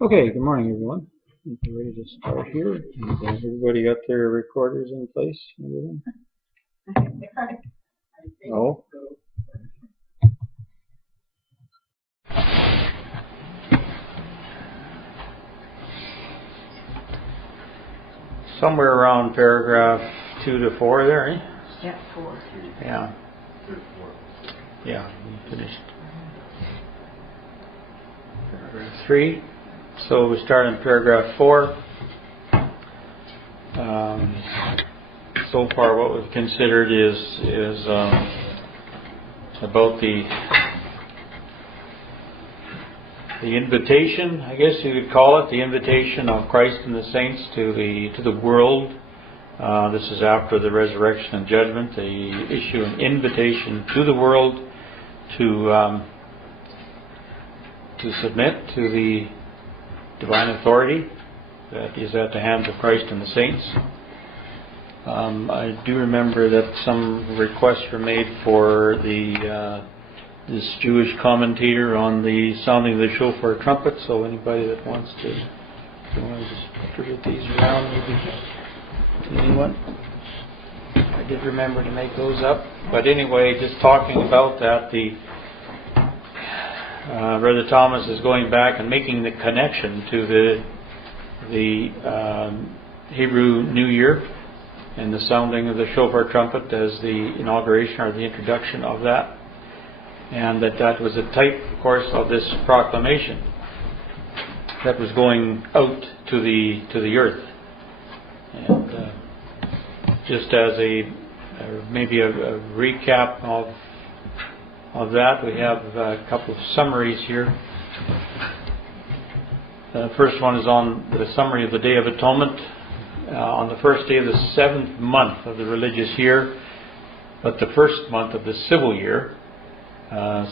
Okay, good morning, everyone. I think we're ready to start here. And, everybody got their recorders in place and everything? No? Somewhere around paragraph 2 to 4 there, eh? Yeah, 4. Yeah. Yeah, we finished. Paragraph 3. So we start in paragraph 4. So far what we've considered is about the invitation, I guess you could call it, the invitation of Christ and the saints to the world. This is after the resurrection and judgment. They issue an invitation to the world to submit to the divine authority that is at the hands of Christ and the saints. I do remember that some requests were made for this Jewish commentator on the sounding of the shofar trumpet. So anybody that wants to, if you want to just distribute these around, maybe to anyone. I did remember to make those up. But anyway, just talking about that, Brother Thomas is going back and making the connection to the Hebrew New Year and the sounding of the shofar trumpet as the inauguration or the introduction of that. And that was a type, of course, of this proclamation that was going out to the earth. And just as maybe a recap of that, we have a couple of summaries here. The first one is on the summary of the Day of Atonement on the first day of the 7th month of the religious year, but the first month of the civil year.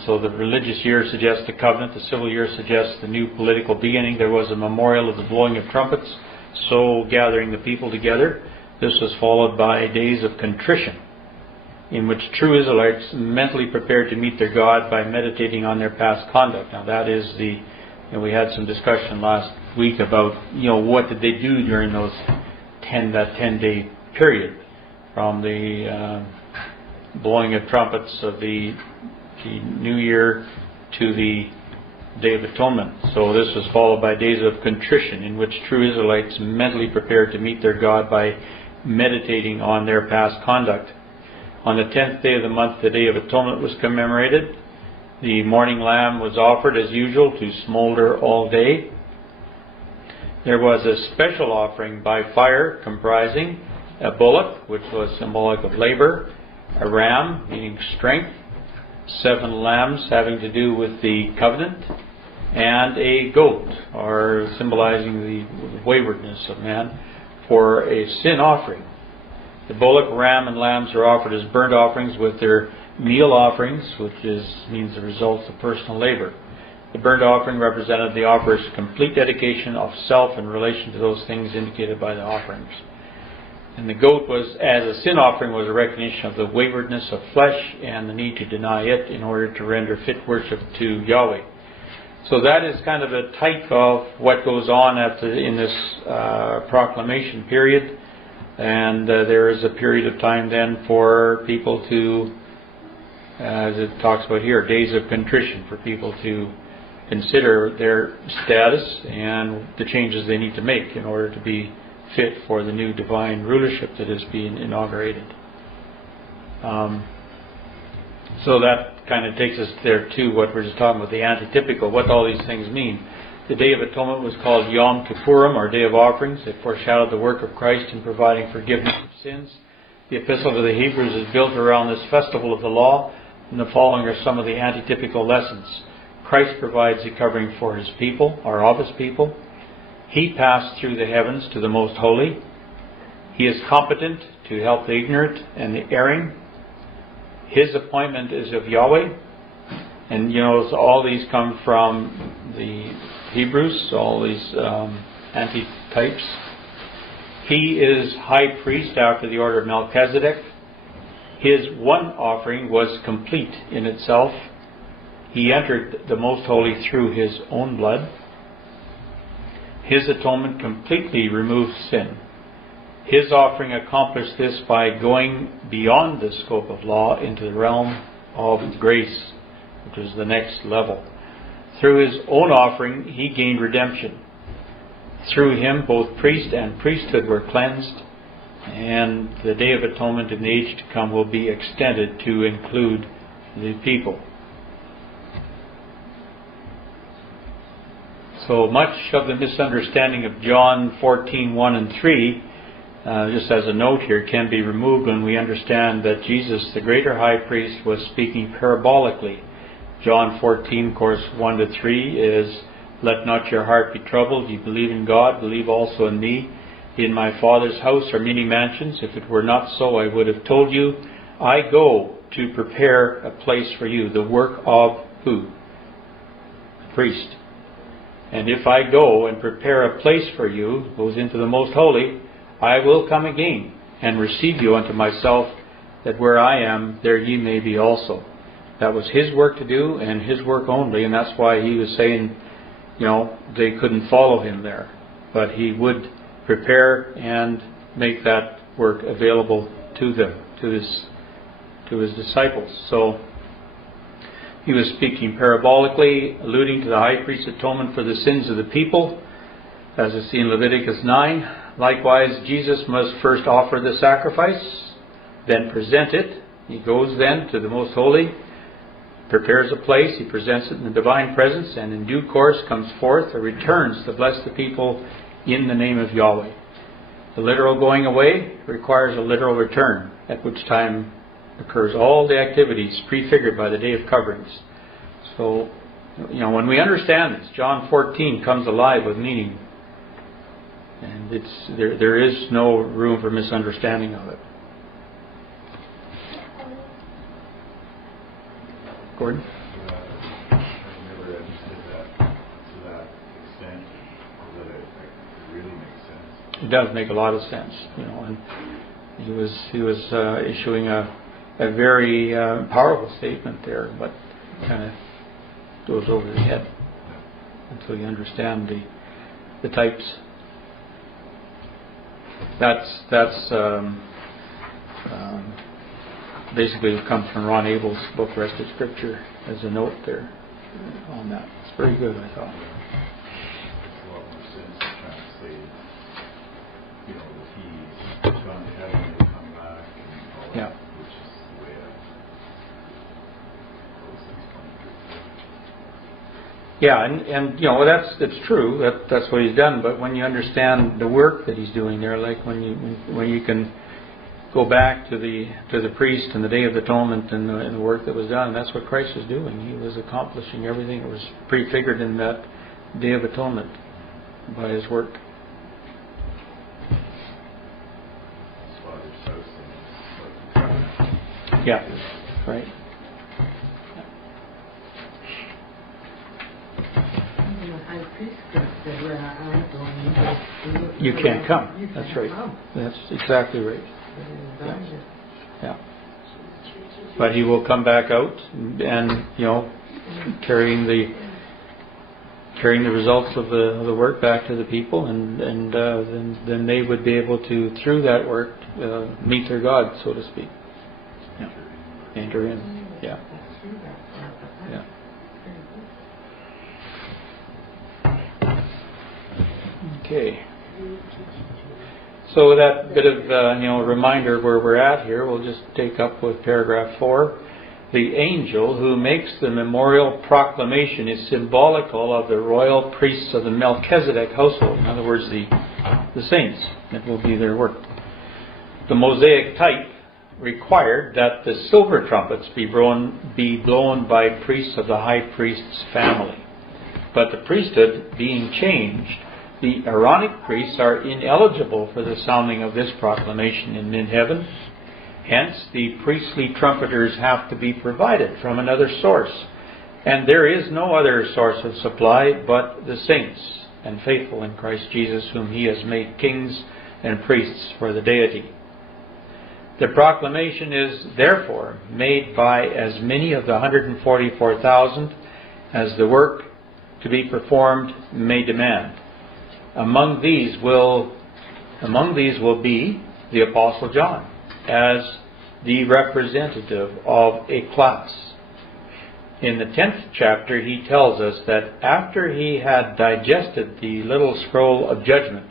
So the religious year suggests the covenant, the civil year suggests the new political beginning. There was a memorial of the blowing of trumpets, so gathering the people together. This was followed by days of contrition, in which true Israelites mentally prepared to meet their God by meditating on their past conduct. Now that is we had some discussion last week about, what did they do during that 10-day period, from the blowing of trumpets of the New Year to the Day of Atonement. So this was followed by days of contrition, in which true Israelites mentally prepared to meet their God by meditating on their past conduct. On the 10th day of the month, the Day of Atonement was commemorated. The morning lamb was offered as usual to smolder all day. There was a special offering by fire comprising a bullock, which was symbolic of labor, a ram, meaning strength, 7 lambs having to do with the covenant, and a goat, or symbolizing the waywardness of man, for a sin offering. The bullock, ram, and lambs are offered as burnt offerings with their meal offerings, which means the results of personal labor. The burnt offering represented the offerer's complete dedication of self in relation to those things indicated by the offerings. And the goat was, as a sin offering, was a recognition of the waywardness of flesh and the need to deny it in order to render fit worship to Yahweh. So that is kind of a type of what goes on in this proclamation period. And there is a period of time then for people to, as it talks about here, days of contrition, for people to consider their status and the changes they need to make in order to be fit for the new divine rulership that is being inaugurated. So that kind of takes us there to what we're just talking about, the antitypical, what all these things mean. The Day of Atonement was called Yom Kippurim, or Day of Offerings. It foreshadowed the work of Christ in providing forgiveness of sins. The Epistle to the Hebrews is built around this festival of the law, and the following are some of the antitypical lessons. Christ provides the covering for His people, or of His people. He passed through the heavens to the Most Holy. He is competent to help the ignorant and the erring. His appointment is of Yahweh. And so all these come from the Hebrews, all these antitypes. He is high priest after the order of Melchizedek. His one offering was complete in itself. He entered the Most Holy through His own blood. His atonement completely removes sin. His offering accomplished this by going beyond the scope of law into the realm of grace, which is the next level. Through His own offering, He gained redemption. Through Him, both priest and priesthood were cleansed, and the Day of Atonement in the age to come will be extended to include the people. So much of the misunderstanding of John 14:1 and 3, just as a note here, can be removed when we understand that Jesus, the greater high priest, was speaking parabolically. John 14, course 1 to 3 is, "Let not your heart be troubled. You believe in God, believe also in me. In my Father's house are many mansions. If it were not so, I would have told you. I go to prepare a place for you." The work of who? The priest. "And if I go and prepare a place for you," goes into the most holy, "I will come again and receive you unto myself, that where I am, there ye may be also." That was His work to do, and His work only, and that's why He was saying, they couldn't follow Him there. But He would prepare and make that work available to them, to His disciples. So He was speaking parabolically, alluding to the high priest's atonement for the sins of the people, as is seen in Leviticus 9. Likewise, Jesus must first offer the sacrifice, then present it. He goes then to the most holy, prepares a place, He presents it in the divine presence, and in due course comes forth or returns to bless the people in the name of Yahweh. The literal going away requires a literal return, at which time occurs all the activities prefigured by the Day of Coverings. So, when we understand this, John 14 comes alive with meaning. And there is no room for misunderstanding of it. Gordon? I never understood that to that extent, that it really makes sense. It does make a lot of sense, and he was issuing a very powerful statement there, but kind of goes over the head until you understand the types. That's basically comes from Ron Abel's book, Rest of Scripture, as a note there on that. It's very good, I thought. Makes a lot more sense to try and say, that He's gone to heaven and come back and all that, which is the way I suppose that's going to that's true. That's what He's done. But when you understand the work that He's doing there, like when you can go back to the priest and the Day of Atonement and the work that was done, that's what Christ was doing. He was accomplishing everything that was prefigured in that Day of Atonement by His work. His Father's house and Yeah, right. You can't come. That's right. That's exactly right. Yeah. But He will come back out and carrying the results of the work back to the people, and then they would be able to, through that work, meet their God, so to speak. Yeah. Enter in. Yeah. Yeah. Okay. So with that bit of reminder where we're at here, we'll just take up with paragraph 4. The angel who makes the memorial proclamation is symbolical of the royal priests of the Melchizedek household. In other words, the saints. It will be their work. The Mosaic type required that the silver trumpets be blown by priests of the high priest's family. But the priesthood being changed, the Aaronic priests are ineligible for the sounding of this proclamation in mid-heaven. Hence, the priestly trumpeters have to be provided from another source. And there is no other source of supply but the saints and faithful in Christ Jesus, whom He has made kings and priests for the Deity. The proclamation is therefore made by as many of the 144,000 as the work to be performed may demand. Among these will be the Apostle John as the representative of a class. In the 10th chapter, he tells us that after he had digested the little scroll of judgment,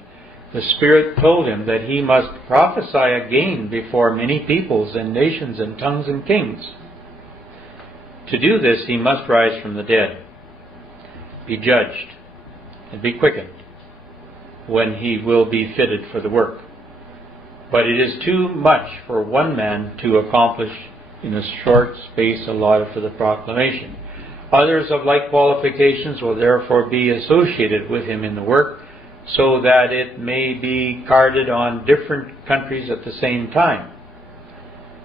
the Spirit told him that he must prophesy again before many peoples and nations and tongues and kings. To do this, he must rise from the dead, be judged, and be quickened, when he will be fitted for the work. But it is too much for one man to accomplish in a short space allotted for the proclamation. Others of like qualifications will therefore be associated with him in the work, so that it may be carried on different countries at the same time.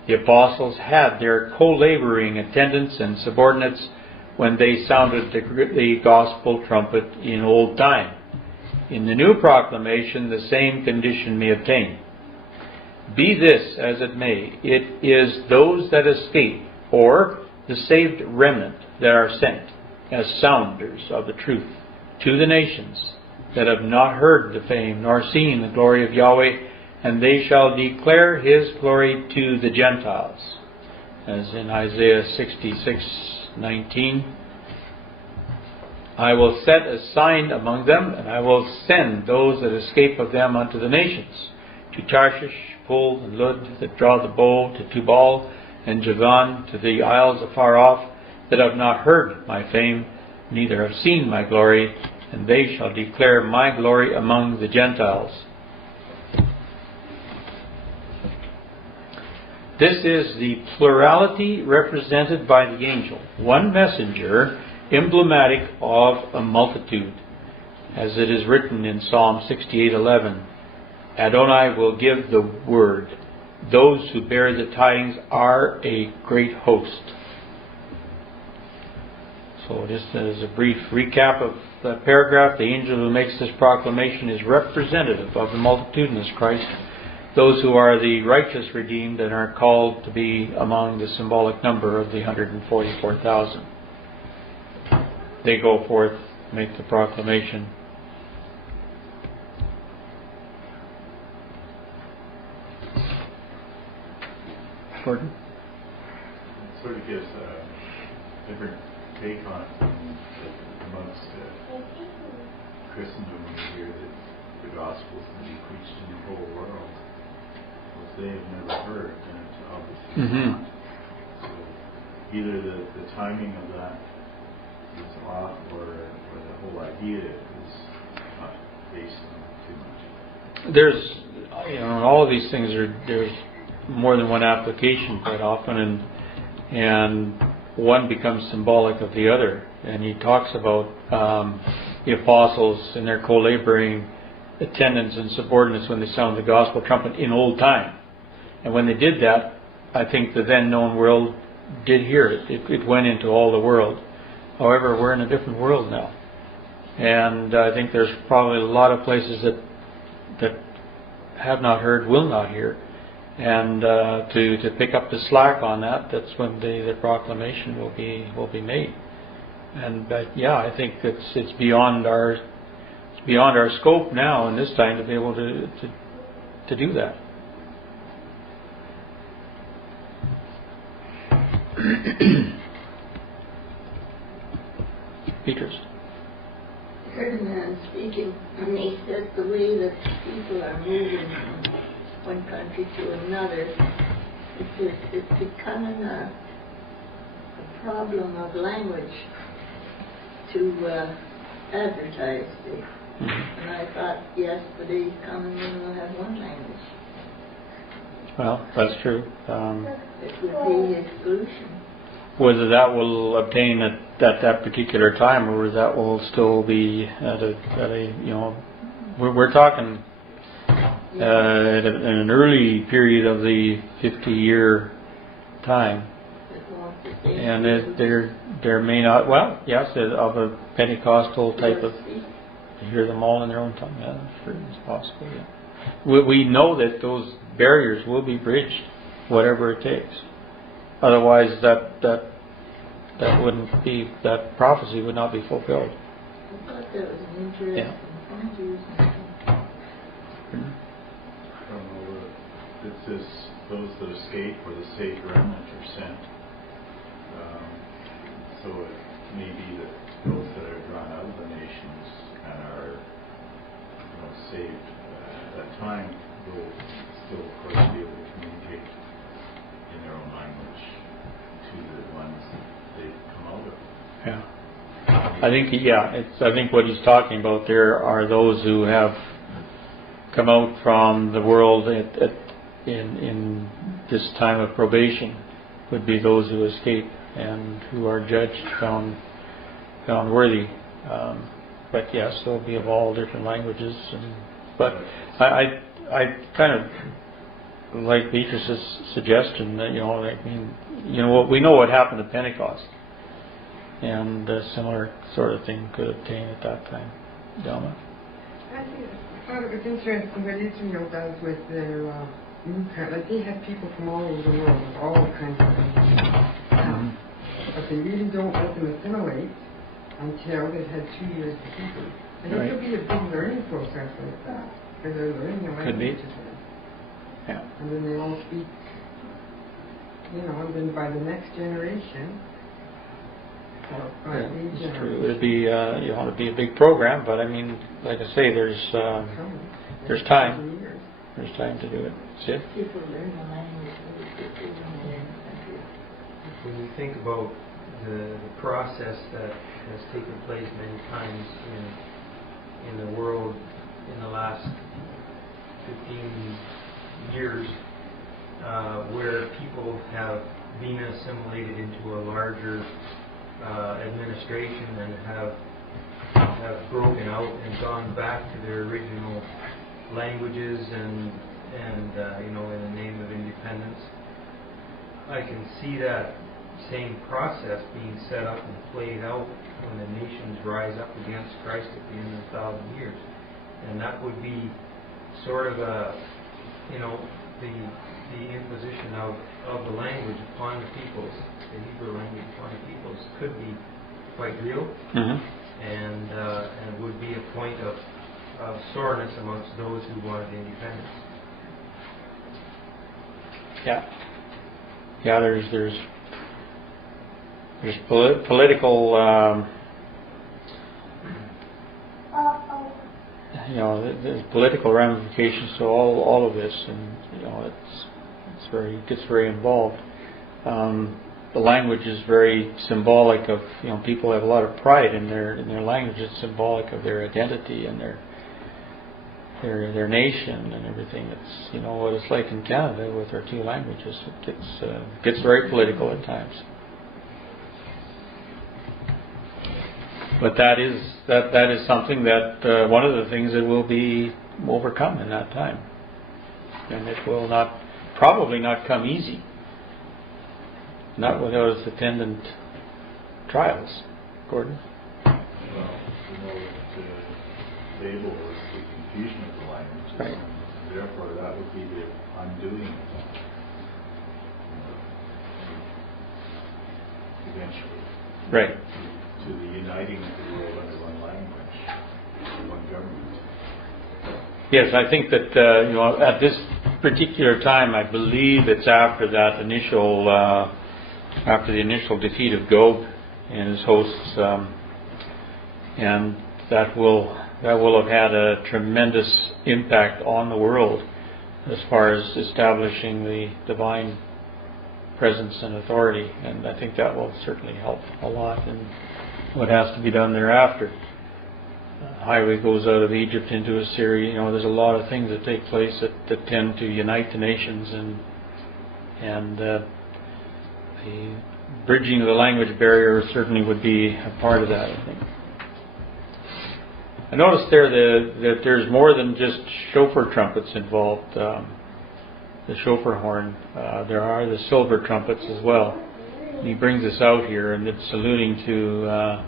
The apostles had their co-laboring attendants and subordinates when they sounded the gospel trumpet in old time. In the new proclamation, the same condition may obtain. Be this as it may, it is those that escape, or the saved remnant, that are sent as sounders of the truth to the nations that have not heard the fame nor seen the glory of Yahweh, and they shall declare His glory to the Gentiles. As in Isaiah 66:19, I will set a sign among them, and I will send those that escape of them unto the nations, to Tarshish, Pul, and Lud, that draw the bow, to Tubal and Javan, to the isles afar off, that have not heard my fame, neither have seen my glory, and they shall declare my glory among the Gentiles. This is the plurality represented by the angel, one messenger, emblematic of a multitude, as it is written in Psalm 68:11. Adonai will give the word. Those who bear the tidings are a great host. So just as a brief recap of the paragraph, the angel who makes this proclamation is representative of the multitudinous Christ, those who are the righteous redeemed and are called to be among the symbolic number of the 144,000. They go forth, make the proclamation. Gordon? It sort of gives a different take on amongst Christendom when you hear that the gospel can be preached in the whole world. Well, if they have never heard, then it's obviously not. So either the timing of that is off, or the whole idea is not based on too much. There's, in all of these things, there's more than one application quite often, and one becomes symbolic of the other. And he talks about the apostles and their co-laboring attendants and subordinates when they sound the gospel trumpet in old time. And when they did that, I think the then known world did hear it. It went into all the world. However, we're in a different world now. And I think there's probably a lot of places that have not heard, will not hear. And to pick up the slack on that, that's when the proclamation will be made. And yeah, I think it's beyond our scope now in this time to be able to do that. Peters. I heard a man speaking, and he said the way that people are moving from one country to another, it's becoming a problem of language to advertise it. And I thought, yes, the day's coming when we'll have one language. Well, that's true. It would be exclusion. Whether that will obtain at that particular time, or whether that will still be at a we're talking at an early period of the 50-year time, and there may not. Well, yes, of a Pentecostal type of. To hear them all in their own tongue, yeah, sure, it's possible. Yeah. We know that those barriers will be bridged, whatever it takes. Otherwise, that wouldn't be, that prophecy would not be fulfilled. thought that was an interesting point you were saying. From it says those that escape or the safe remnant are sent. So it may be that those that are drawn out of the nations and are saved at that time will still, of course, be able to communicate in their own language to the ones that they've come out of. Yeah. I think what he's talking about there are those who have come out from the world in this time of probation, would be those who escape and who are judged, found worthy. But yes, they'll be of all different languages. But I kind of like Beatrice's suggestion that we know what happened at Pentecost, and a similar sort of thing could obtain at that time. Delma? I thought it was interesting what Israel does with their like they have people from all over the world with all kinds of things. But they really don't let them assimilate until they've had 2 years to people. I think it'll be a big learning process like that, because they're learning a language. Yeah. And then they all speak, and then by the next generation, It's true. It'd be it'd be a big program, but I mean, like I say, there's time. There's time to do it. Sid? People learn the language really quickly when they're in the country. When you think about the process that has taken place many times in the world in the last 15 years, where people have been assimilated into a larger administration and have broken out and gone back to their original languages and in the name of independence, I can see that same process being set up and played out when the nations rise up against Christ at the end of 1,000 years. And that would be sort of the imposition of the language upon the peoples, the Hebrew language upon the peoples, could be quite real, and would be a point of soreness amongst those who wanted independence. Yeah. There's political there's political ramifications to all of this, and it gets very involved. The language is very symbolic of people have a lot of pride in their language. It's symbolic of their identity and their nation and everything. It's what it's like in Canada with our two languages. It gets very political at times. But that is something that one of the things that will be overcome in that time, and it will probably not come easy, not without its attendant trials. Gordon? Well, that Babel was the confusion of the languages, right. And therefore that would be the undoing of that. Eventually. Right. To the uniting of the world under one language, one government. Yes, I think that at this particular time, I believe it's after the initial defeat of Gog and his hosts, and that will have had a tremendous impact on the world as far as establishing the divine presence and authority, and I think that will certainly help a lot in what has to be done thereafter. Highway goes out of Egypt into Assyria. There's a lot of things that take place that tend to unite the nations, and the bridging of the language barrier certainly would be a part of that, I think. I noticed there that there's more than just shofar trumpets involved. The shofar horn. There are the silver trumpets as well. And he brings this out here, and it's alluding to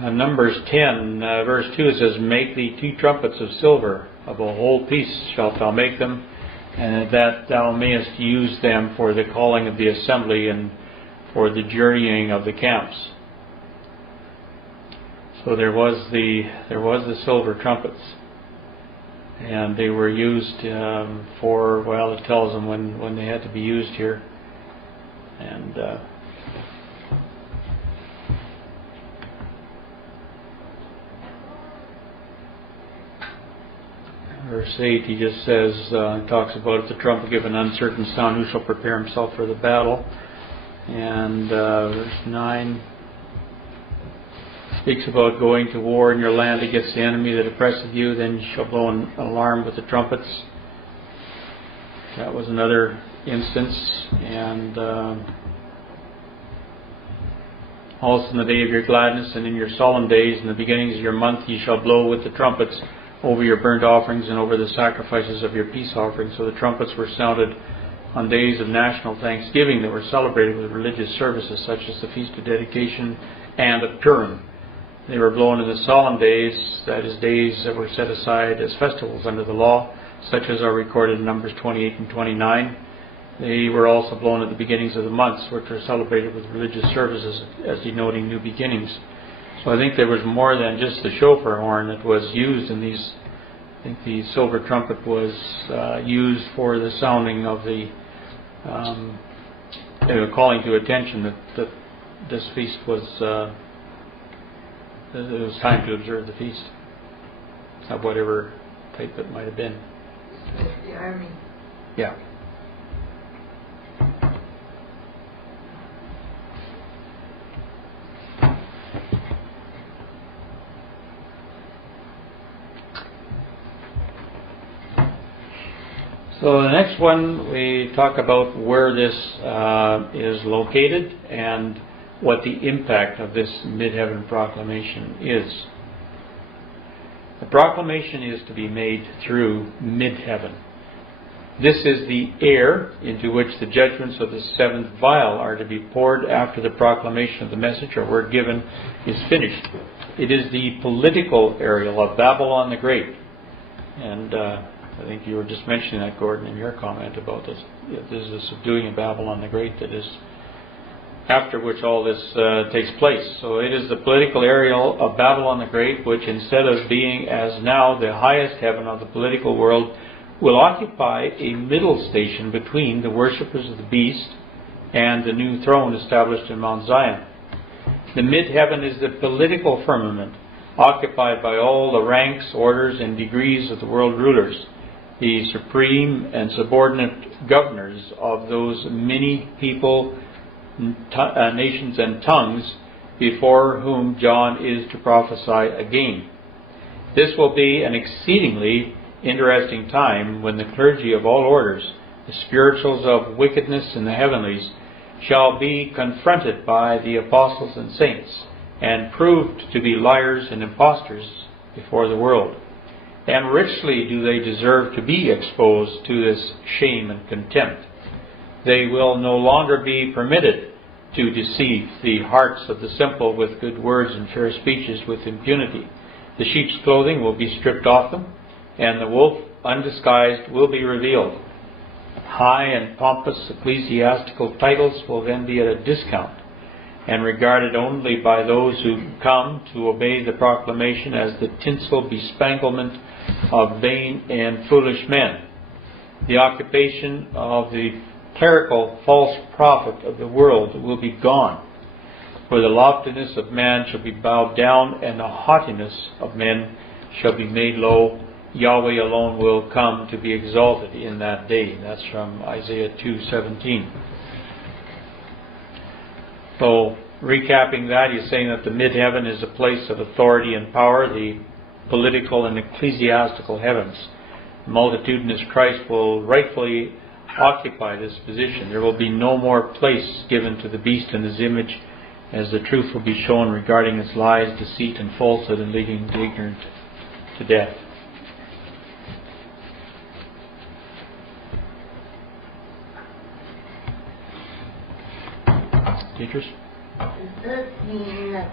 Numbers 10, verse 2. It says, "Make thee 2 trumpets of silver, of a whole piece shalt thou make them, and that thou mayest use them for the calling of the assembly and for the journeying of the camps." So there was the silver trumpets, and they were used for, well, it tells them when they had to be used here. And verse 8, he just says, he talks about if the trumpet give an uncertain sound, who shall prepare himself for the battle. And verse 9 speaks about going to war in your land against the enemy that oppresseth you, then you shall blow an alarm with the trumpets. That was another instance. And also in the day of your gladness and in your solemn days, in the beginnings of your month, ye shall blow with the trumpets over your burnt offerings and over the sacrifices of your peace offerings. So the trumpets were sounded on days of national thanksgiving that were celebrated with religious services such as the Feast of Dedication and of Purim. They were blown in the solemn days, that is, days that were set aside as festivals under the law, such as are recorded in Numbers 28 and 29. They were also blown at the beginnings of the months, which were celebrated with religious services as denoting new beginnings. So I think there was more than just the shofar horn that was used in these. I think the silver trumpet was used for the sounding of the calling to attention that this feast was, it was time to observe the feast of whatever type it might have been. The army. Yeah. So the next one, we talk about where this is located and what the impact of this mid-heaven proclamation is. The proclamation is to be made through mid-heaven. This is the air into which the judgments of the seventh vial are to be poured after the proclamation of the message or word given is finished. It is the political area of Babylon the Great. And I think you were just mentioning that, Gordon, in your comment about this. This is the subduing of Babylon the Great that is after which all this takes place. So it is the political area of Babylon the Great, which instead of being as now the highest heaven of the political world, will occupy a middle station between the worshippers of the beast and the new throne established in Mount Zion. The mid-heaven is the political firmament occupied by all the ranks, orders, and degrees of the world rulers, the supreme and subordinate governors of those many people, nations, and tongues before whom John is to prophesy again. This will be an exceedingly interesting time when the clergy of all orders, the spirituals of wickedness in the heavenlies, shall be confronted by the apostles and saints and proved to be liars and impostors before the world. And richly do they deserve to be exposed to this shame and contempt. They will no longer be permitted to deceive the hearts of the simple with good words and fair speeches with impunity. The sheep's clothing will be stripped off them, and the wolf undisguised will be revealed. High and pompous ecclesiastical titles will then be at a discount, and regarded only by those who come to obey the proclamation as the tinsel bespanglement of vain and foolish men. The occupation of the clerical false prophet of the world will be gone, for the loftiness of man shall be bowed down, and the haughtiness of men shall be made low. Yahweh alone will come to be exalted in that day. That's from Isaiah 2:17. So, recapping that, he's saying that the mid-heaven is a place of authority and power, the political and ecclesiastical heavens. The multitudinous Christ will rightfully occupy this position. There will be no more place given to the beast and his image, as the truth will be shown regarding its lies, deceit, and falsehood, and leading the ignorant to death. Teachers? Does that mean that,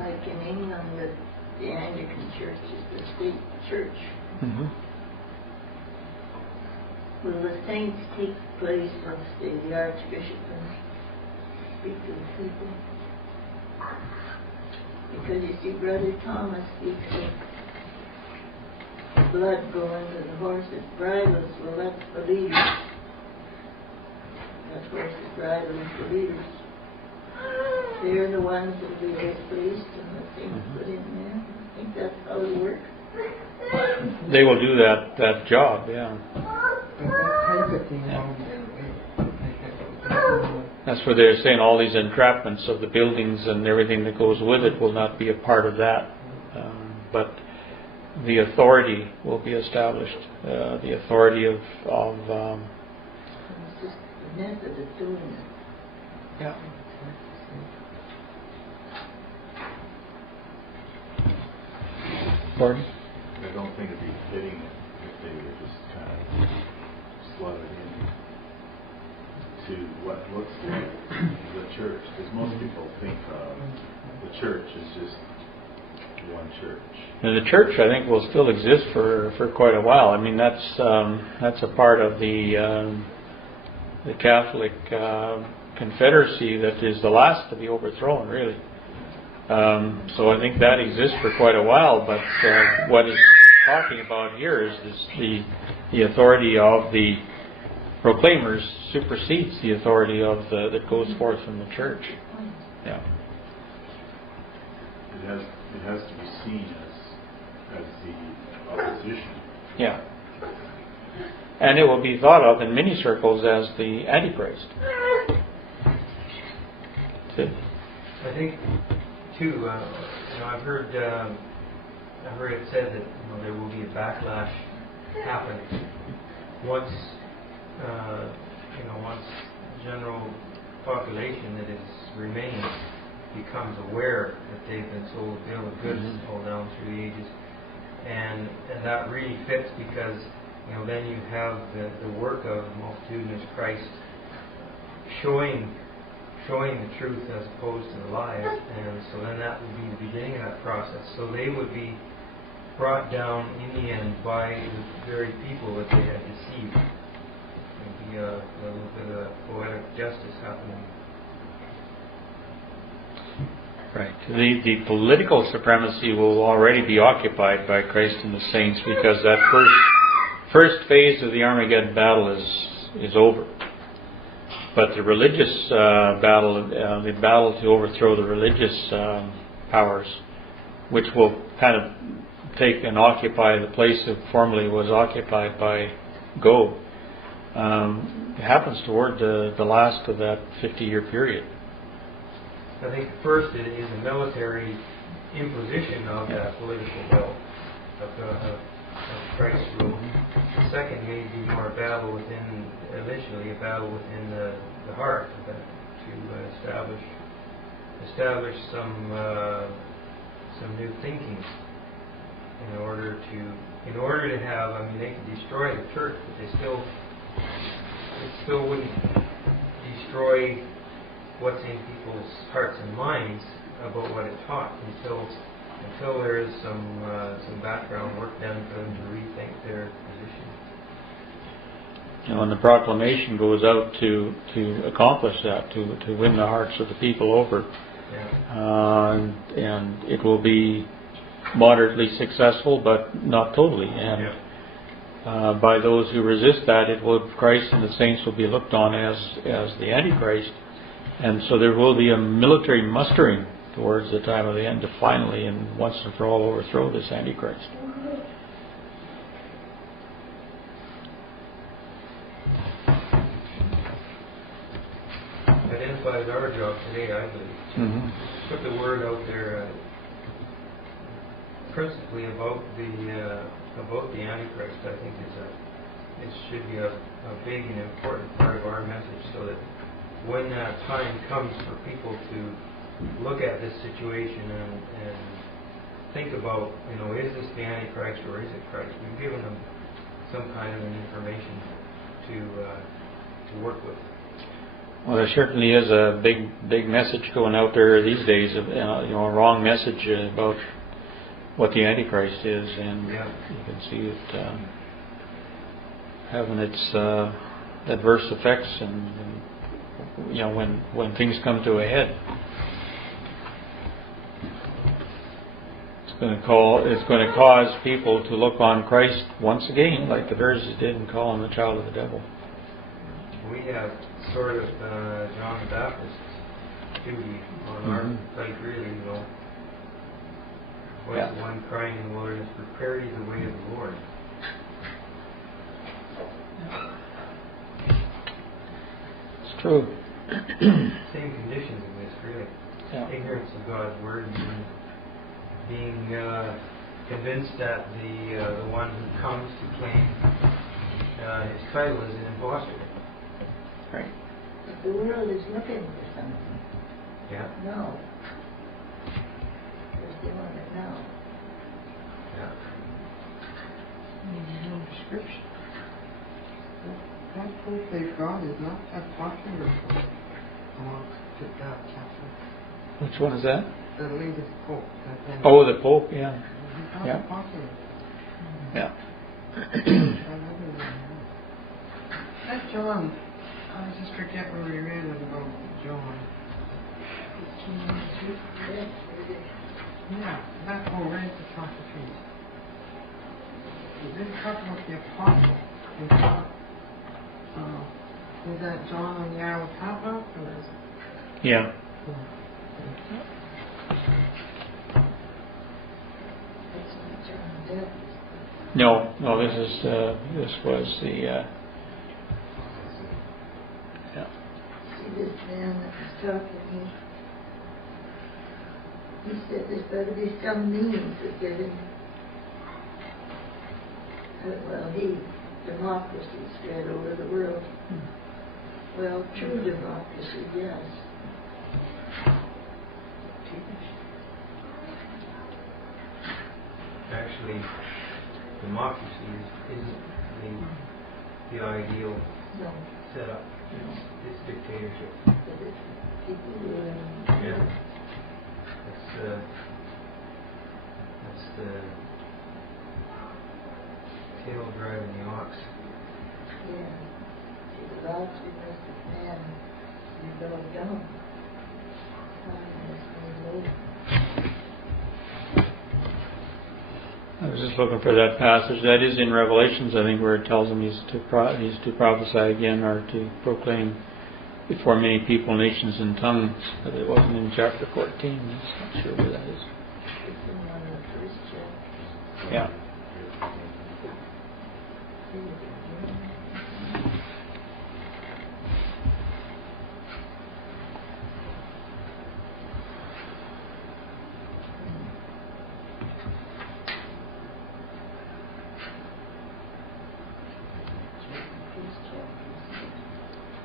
like in England, that the Anglican Church is the state church? Mm-hmm. Will the saints take place of, say, the Archbishop and speak to the people? Because you see, Brother Thomas speaks of blood going to the horses' bridles. Well, that's the leaders. That horses' bridle is the leaders. They're the ones that will be replaced and the things put in there. I think that's how it works. They will do that job, yeah. That's where they're saying all these entrapments of the buildings and everything that goes with it will not be a part of that. But the authority will be established. The authority of It's just the method of doing it. yeah. Gordon? I don't think it'd be fitting if they were just kind of slotted in to what looks like the church, because most people think of the church as just one church. And the church, I think, will still exist for quite a while. I mean, that's a part of the Catholic confederacy that is the last to be overthrown, really. So I think that exists for quite a while. But what it's talking about here is the authority of the proclaimers supersedes the authority of that goes forth from the church. Yeah. It has to be seen as the opposition. Yeah. And it will be thought of in many circles as the Antichrist. That's it. I think, too, I've heard it said that there will be a backlash happening once once the general population that is remaining becomes aware that they've been sold a bill of goods all down through the ages, and that really fits because then you have the work of multitudinous Christ showing the truth as opposed to the lies, and so then that would be the beginning of that process. So they would be brought down in the end by the very people that they had deceived. There'd be a little bit of poetic justice happening. Right. The political supremacy will already be occupied by Christ and the saints because that first phase of the Armageddon battle is over. But the religious battle, the battle to overthrow the religious powers, which will kind of take and occupy the place that formerly was occupied by Gog, happens toward the last of that 50-year period. I think first it is a military imposition of that political will of Christ's rule. The second may be more a battle within, initially a battle within the heart of that, to establish some new thinking in order to have. I mean, they could destroy the church, but it still wouldn't destroy what's in people's hearts and minds about what it taught until there is some background work done for them to rethink their position. And the proclamation goes out to accomplish that, to win the hearts of the people over. Yeah. And it will be moderately successful, but not totally. And by those who resist that, Christ and the saints will be looked on as the Antichrist. And so there will be a military mustering towards the time of the end to finally and once and for all overthrow this Antichrist. Identifies our job today, I believe. Put the word out there, principally about the Antichrist. I think it should be a big and important part of our message, so that when that time comes for people to look at this situation and think about, is this the Antichrist or is it Christ? We've given them some kind of an information to work with. Well, there certainly is a big message going out there these days, a wrong message about what the Antichrist is, and you can see it having its adverse effects, and when things come to a head. it's going to cause people to look on Christ once again, like the Pharisees did, and call him the child of the devil. We have sort of John the Baptist's duty on our plate, really, you know. Voice of one crying in the wilderness, prepare ye the way of the Lord. It's true. Same conditions in this, really. Yeah. Ignorance of God's word and being convinced that the one who comes to claim his title is an imposter. Right. But the world is looking for something. Yeah. No. They want it now. Yeah. No description. That whole place God is not that popular. I want to put that chapter. Which one is that? The latest Pope. Oh, the Pope, yeah. He's not Yeah. that popular. Yeah. That John, I just forget where we read it about John. Yeah, that whole right at the top of the page. It didn't talk about the apostle. It talked, is that John on the Isle of Patmos, or is it? Yeah. That's not John Depp. No, this was the yeah. See this man that was talking, he said there's got to be some means of getting, democracy spread over the world. Well, true democracy, yes. Actually, democracy isn't the ideal No, setup. It's dictatorship. but it's people who are in, Yeah. That's the tail driving the ox. yeah. See, the lawfulness of man, you go down. I was just looking for that passage. That is in Revelations, I think, where it tells him he's to prophesy again, or to proclaim before many people, nations, and tongues. But it wasn't in chapter 14. I'm not sure where that is. It's in one of the first chapters. Yeah.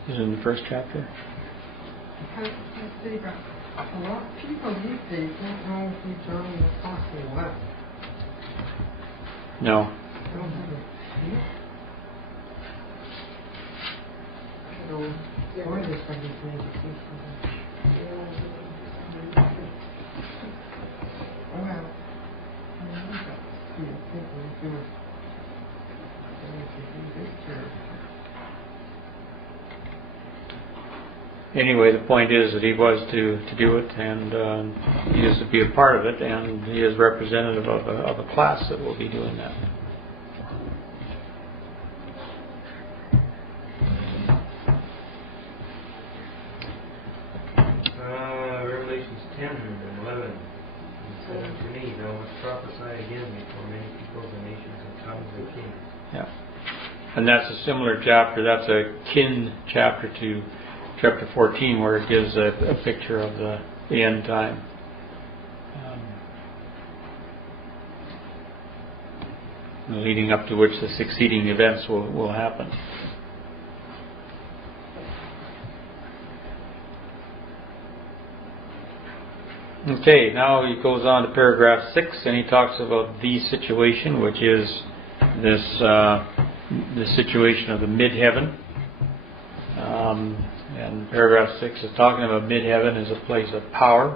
Is it in the first chapter? Because see, but a lot of people these days don't know who John the Apostle was. No. They don't have a clue. So, boy, this one is an education. Well, I know that people who do this church. Anyway, the point is that he was to do it, and he is to be a part of it, and he is representative of a class that will be doing that. Revelations 10 and 11. It said unto me, thou must prophesy again before many peoples and nations and tongues and kings. Yeah. And that's a similar chapter. That's a kin chapter to chapter 14, where it gives a picture of the end time. Leading up to which the succeeding events will happen. Okay, now he goes on to paragraph 6, and he talks about the situation, which is this the situation of the mid-heaven. And paragraph 6 is talking about mid-heaven as a place of power,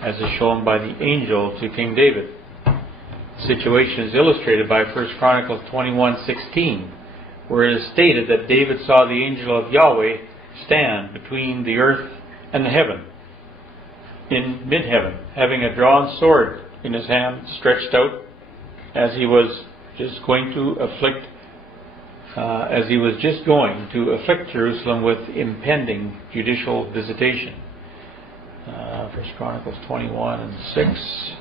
as is shown by the angel to King David. The situation is illustrated by 1 Chronicles 21:16, where it is stated that David saw the angel of Yahweh stand between the earth and the heaven, in mid-heaven, having a drawn sword in his hand, stretched out, as he was just going to afflict Jerusalem with impending judicial visitation. 1 Chronicles 21 and 6.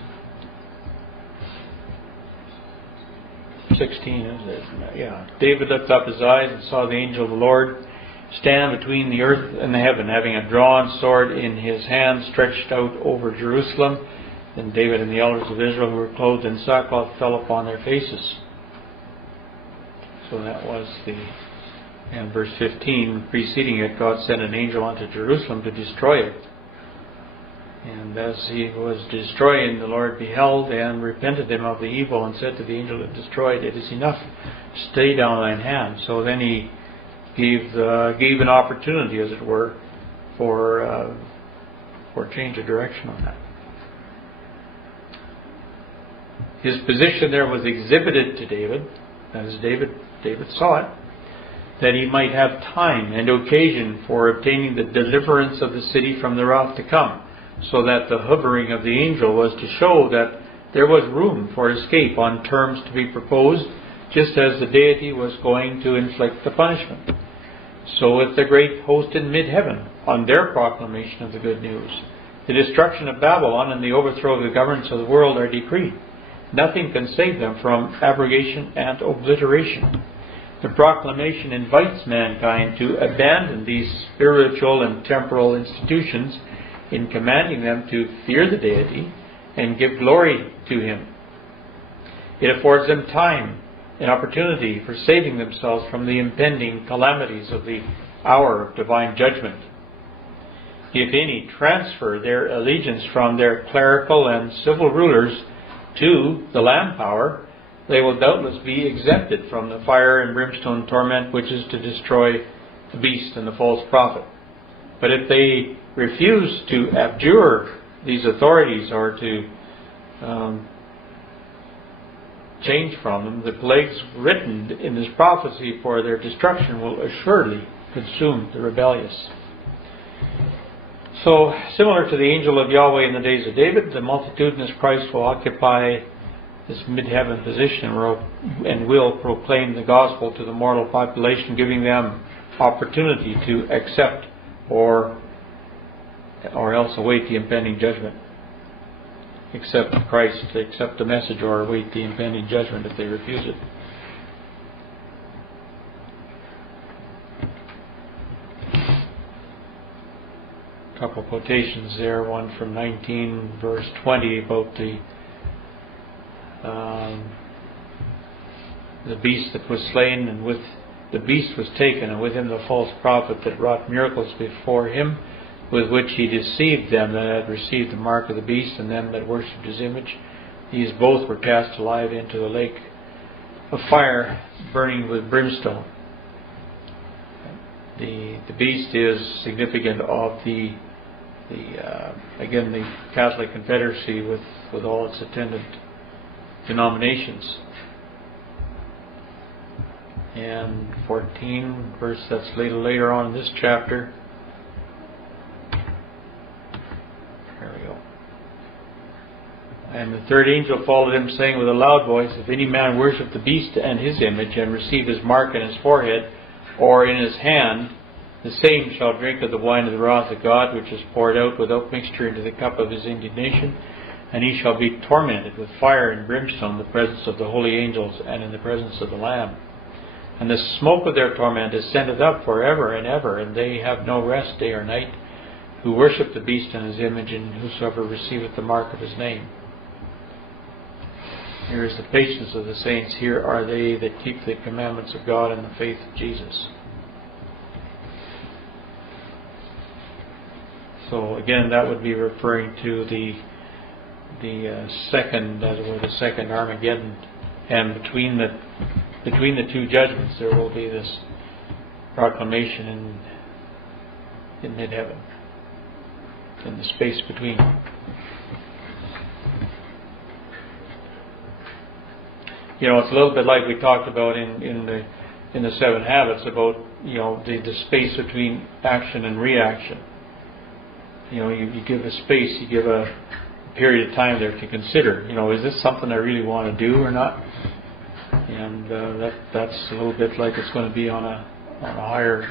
16 is it? Yeah. David lifted up his eyes and saw the angel of the Lord stand between the earth and the heaven, having a drawn sword in his hand, stretched out over Jerusalem. Then David and the elders of Israel, who were clothed in sackcloth, fell upon their faces. So that was and verse 15, preceding it, God sent an angel unto Jerusalem to destroy it. And as he was destroying, the Lord beheld and repented him of the evil, and said to the angel that destroyed, It is enough, stay down thine hand. So then he gave an opportunity, as it were, for change of direction on that. His position there was exhibited to David, as David saw it, that he might have time and occasion for obtaining the deliverance of the city from the wrath to come, so that the hovering of the angel was to show that there was room for escape on terms to be proposed, just as the Deity was going to inflict the punishment. So with the great host in mid-heaven, on their proclamation of the good news, the destruction of Babylon and the overthrow of the governments of the world are decreed. Nothing can save them from abrogation and obliteration. The proclamation invites mankind to abandon these spiritual and temporal institutions, in commanding them to fear the Deity and give glory to Him. It affords them time and opportunity for saving themselves from the impending calamities of the hour of divine judgment. If any transfer their allegiance from their clerical and civil rulers to the land power, they will doubtless be exempted from the fire and brimstone torment which is to destroy the beast and the false prophet. But if they refuse to abjure these authorities or to change from them, the plagues written in this prophecy for their destruction will assuredly consume the rebellious. So, similar to the angel of Yahweh in the days of David, the multitudinous Christ will occupy this mid-heaven position and will proclaim the gospel to the mortal population, giving them opportunity to accept or else await the impending judgment. Accept Christ, accept the message, or await the impending judgment if they refuse it. A couple of quotations there, one from 19 verse 20 about the beast that was slain, and with the beast was taken, and with him the false prophet that wrought miracles before him, with which he deceived them that had received the mark of the beast, and them that worshipped his image. These both were cast alive into the lake of fire, burning with brimstone. The beast is significant of the Catholic Confederacy with all its attendant denominations. And 14 verse, that's later on in this chapter. There we go. And the third angel followed him, saying with a loud voice, If any man worship the beast and his image, and receive his mark in his forehead or in his hand, the same shall drink of the wine of the wrath of God, which is poured out without mixture into the cup of his indignation, and he shall be tormented with fire and brimstone in the presence of the holy angels and in the presence of the Lamb. And the smoke of their torment is sendeth up forever and ever, and they have no rest day or night, who worship the beast and his image, and whosoever receiveth the mark of his name. Here is the patience of the saints. Here are they that keep the commandments of God and the faith of Jesus. So again, that would be referring to the second Armageddon, and between the two judgments there will be this proclamation in mid-heaven, in the space between. You know, it's a little bit like we talked about in the 7 habits about, you know, the space between action and reaction. You know, you give a space, you give a period of time there to consider, is this something I really want to do or not? And that's a little bit like it's going to be on a higher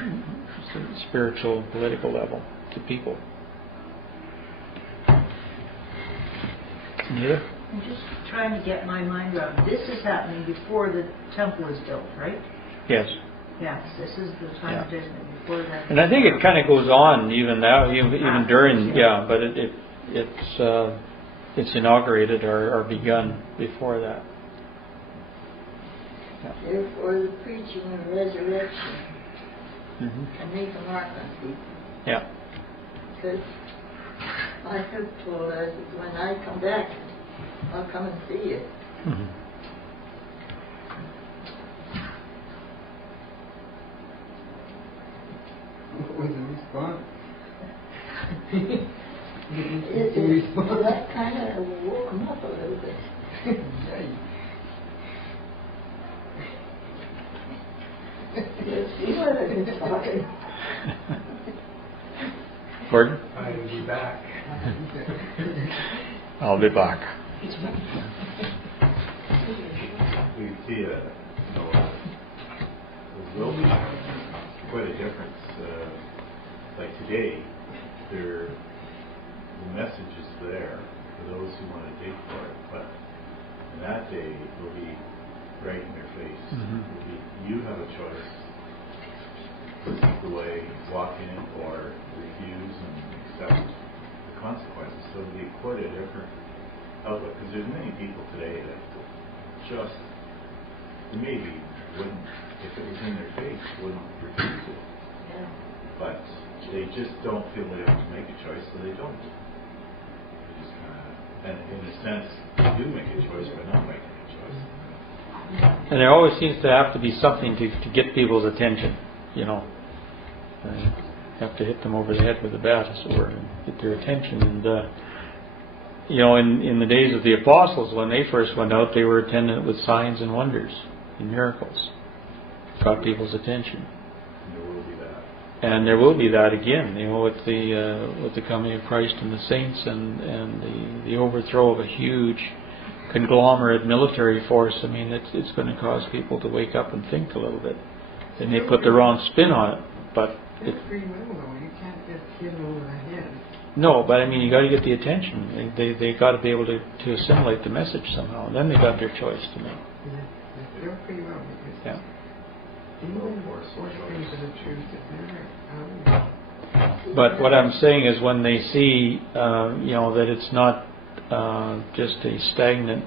spiritual and political level to people. Anita? I'm just trying to get my mind around. This is happening before the temple is built, right? Yes. Yes, this is the time of judgment before that. And I think it kind of goes on even now, even during, but it's inaugurated or begun before that. Therefore, the preaching of resurrection Mm-hmm. can make a mark on people. Yeah. Because I have told us that when I come back, I'll come and see you. Mm-hmm. What was the response? That kind of woke him up a little bit. Yes, you were sorry. Gordon? I will be back. I'll be back. We see there will be quite a difference. Like today, the message is there for those who want to dig for it, but in that day, it will be right in your face. Mm-hmm. It'll be, you have a choice to seek the way, walk in it, or refuse and accept the consequences. So it'll be quite a different outlook, because there's many people today that just maybe wouldn't, if it was in their face, wouldn't refuse it. Yeah. But they just don't feel they have to make a choice, so they don't. They just kind of, and in a sense, they do make a choice by not making a choice. And there always seems to have to be something to get people's attention, You have to hit them over the head with a bat, as it were, and get their attention. And, in the days of the apostles, when they first went out, they were attendant with signs and wonders and miracles. Got people's attention. And there will be that. And there will be that again, with the coming of Christ and the saints and the overthrow of a huge conglomerate military force. I mean, it's going to cause people to wake up and think a little bit. They may put the wrong spin on it, but it's free will, though. You can't just hit them over the head. no. But I mean, you got to get the attention. They got to be able to assimilate the message somehow, and then they got their choice to make. Yeah, it's still free will because Yeah. even force things to the truth is never. But what I'm saying is, when they see, that it's not just a stagnant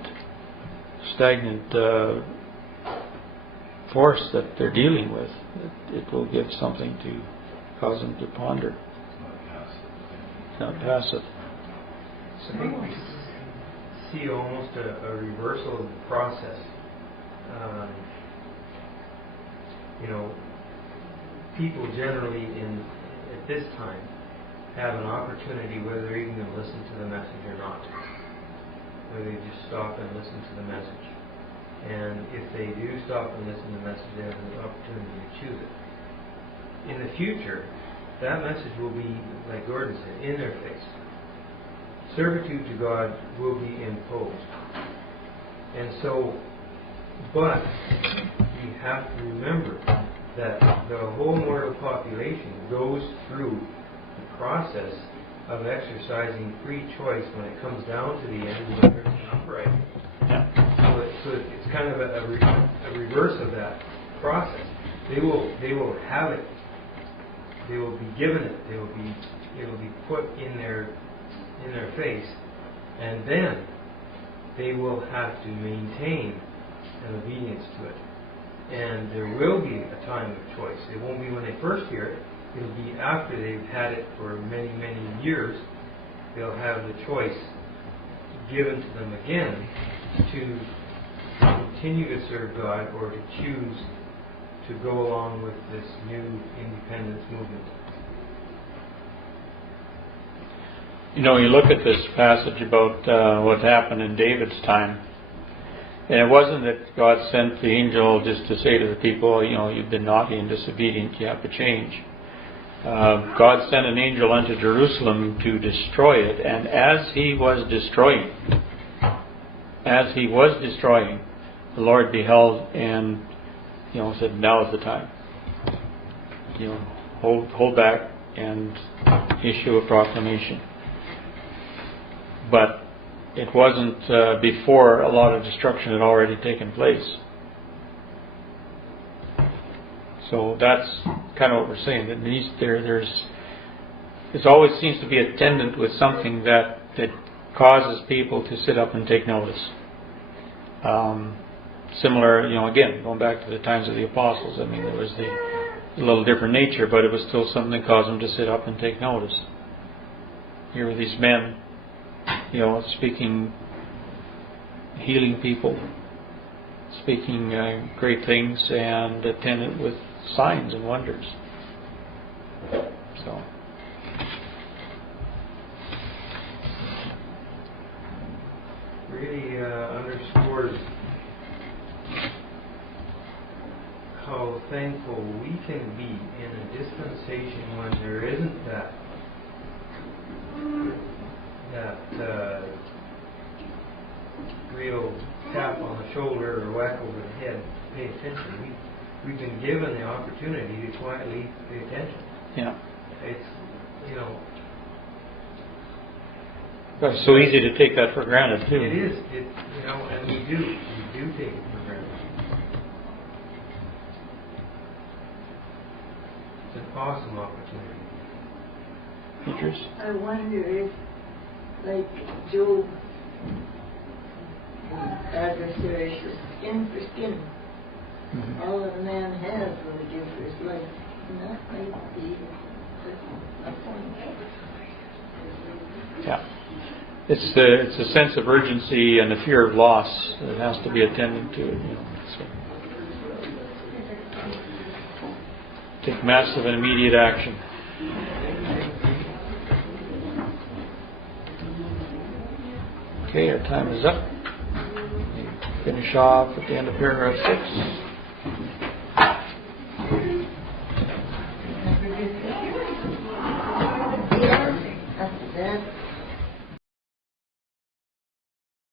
force that they're dealing with, it will give something to cause them to ponder. It's not passive. It's not passive. So I think we see almost a reversal of the process. People generally at this time have an opportunity, whether they're even going to listen to the message or not, whether they just stop and listen to the message. And if they do stop and listen to the message, they have an opportunity to choose it. In the future, that message will be, like Gordon said, in their face. Servitude to God will be imposed. And so, but you have to remember that the whole mortal population goes through the process of exercising free choice when it comes down to the end, whether it's an upright. So it's kind of a reverse of that process. They will have it. They will be given it. It will be put in their face, and then they will have to maintain an obedience to it. And there will be a time of choice. It won't be when they first hear it. It'll be after they've had it for many, many years. They'll have the choice given to them again to continue to serve God or to choose to go along with this new independence movement. You look at this passage about what happened in David's time, and it wasn't that God sent the angel just to say to the people, you've been naughty and disobedient, you have to change. God sent an angel unto Jerusalem to destroy it, and as he was destroying, the Lord beheld and, said, now is the time. Hold back and issue a proclamation. But it wasn't before a lot of destruction had already taken place. So that's kind of what we're saying. That it always seems to be attendant with something that causes people to sit up and take notice. Similar, again, going back to the times of the apostles. I mean, there was a little different nature, but it was still something that caused them to sit up and take notice. Here were these men, speaking, healing people, speaking great things, and attendant with signs and wonders. So, really underscores how thankful we can be in a dispensation when there isn't that real tap on the shoulder or whack over the head to pay attention. We've been given the opportunity to quietly pay attention. yeah. It's, It's so easy to take that for granted, too. it is, and we do take it for granted. It's an awesome opportunity. Features? I wonder if, like Job, adversaries was skin for skin. Mm-hmm. All that a man has will he give for his life. And that might be a point. Yeah. It's a sense of urgency and a fear of loss that has to be attended to it. So. Take massive and immediate action. Okay, our time is up. Finish off at the end of paragraph 6.